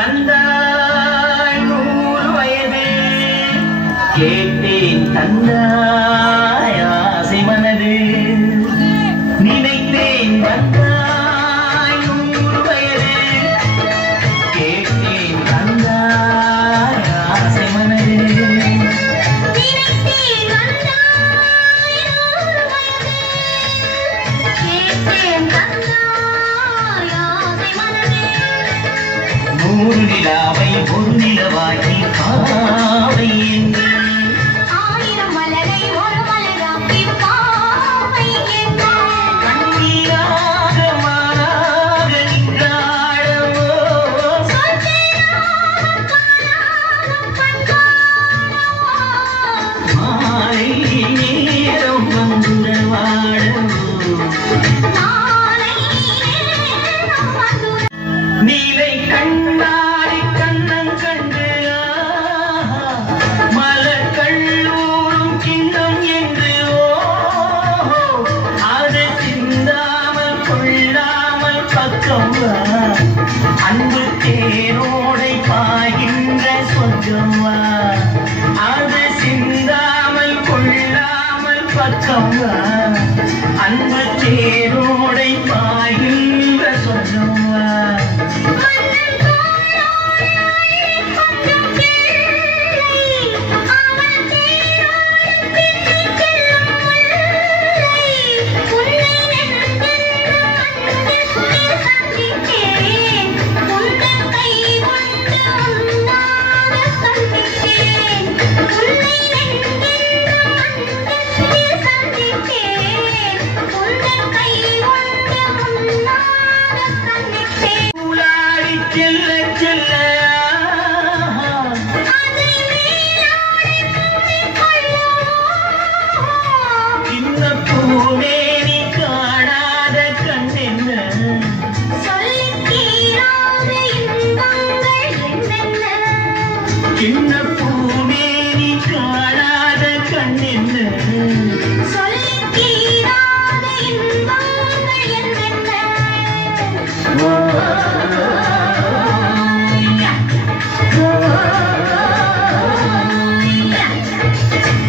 வந்தாய் 100 வயது கேட்டேன் தந்தாய் ஆசை மனது நினைத்தேன் வந்தாய் 100 வயது கேட்டேன் தந்தாய் ஆசை மனது நினைத்தேன் வந்தாய் 100 வயது கேட்டேன் தந்தாய் ஆசை மனது 100 நிலாவை ஒரு நிலவாக்கி பாவை என்று 1000 மலரை ஒரு மலராக்கி பாவை என்று கண்ணீராக மாறாக நின்றாளவோ மாலை நேரம் வந்துடவாடவோ நீலை கண்ணாடி கண்ணன் கண்டு மலர் கல்லூரும் கிண்ணம் என்று அது சிந்தாமல் கொள்ளாமல் பக்கம் வா அன்பு தேரோடை பாய்கின்ற சொர்க்கம் வா அது சிந்தாமல் கொள்ளாமல் பக்கம் வா அன்பு தேரோடை பாய்கின்ற சொர்க்கம் வா செல்ல செல்ல சின்ன பூவே நீ காணாத கண்ணென்ன சின்ன பூவே நீ காணாத கண்ணென்ன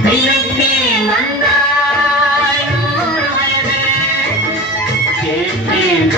நினைத்தேன் வந்தாய் 100 வயது கேட்டேன்